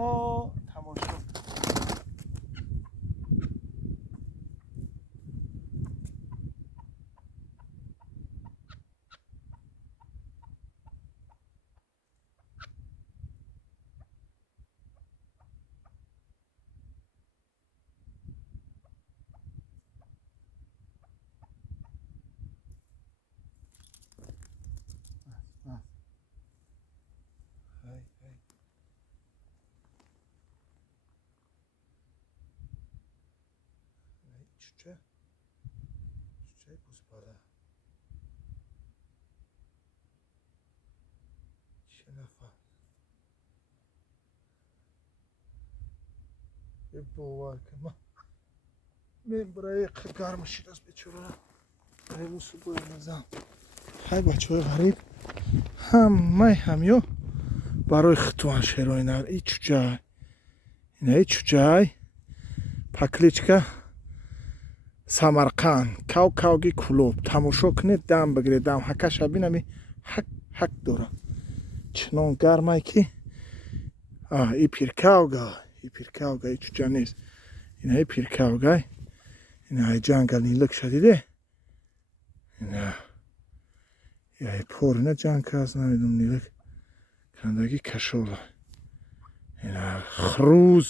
جوانو تماشا. چه بوز بالا چه نفر یه باور که من برای گرم شید از بیچاره برای بوسو باید نزم. های بچه های غریب همه همیو برای خطوان شروع نر ای چوچای اینه ای چوچای پاکلیچکا самарканд кавкавги кулуб тамошо кунед дам бигиред дам ҳакаша бинами ҳак дора чунон гармай ки и пиркавгай чуча нест ина и пиркавгай ина ай ҷангал нилик шадиде ина яй пор ина ҷанг аст намедум нилик кандаги кашола ина хруз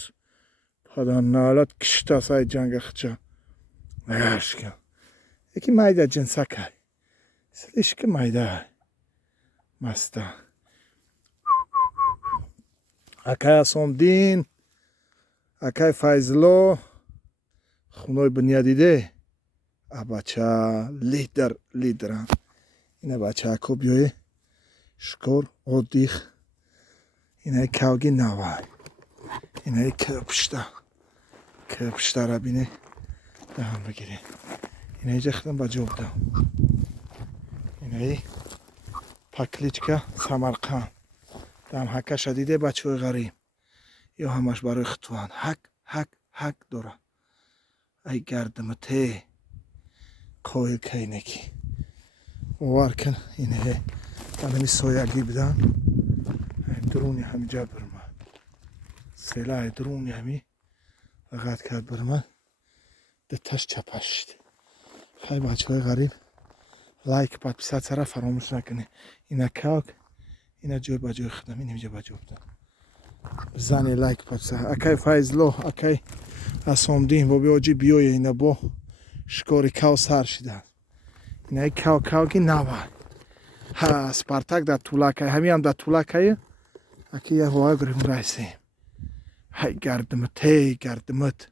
падан налат киштас ай ҷанга хча Яшка. Яки майда джинсакай. Слишком майда. Маста. Акай Асомдин. Акай Файзло. Хуной буньядиде. А бача лидер. Ина бача кубьёе. Шкор отдых. Ина кавги навай. Ина капшта. Капшта рабине. دهم بگیره اینه ایجا خدم با جوب دم اینه ای پاکلیچکا самарканд دم حکا شدیده بچه های غریب یا همش برای خطوان حک داره ای گردم ته کویل کینکی باور کن اینه دمی سویاگی بدن درونی همی جا برمن سلاح درونی همی لغت کرد برمن دتش چپشت خیلی بچه های غریب لایک подписаться را فراموش نکنه اینا کاک اینا جای بجای خدم این اینجا بجای بدن بزنی لایک подписаться اکای فایزلو اکای اسامدین با بیاجی بیوی اینا با شکاری کاو سر شدن اینا کاوگی نوای ها سپارتاک در طولکای همی هم در طولکای اکی یه هوای گریم رایسیم های گردمت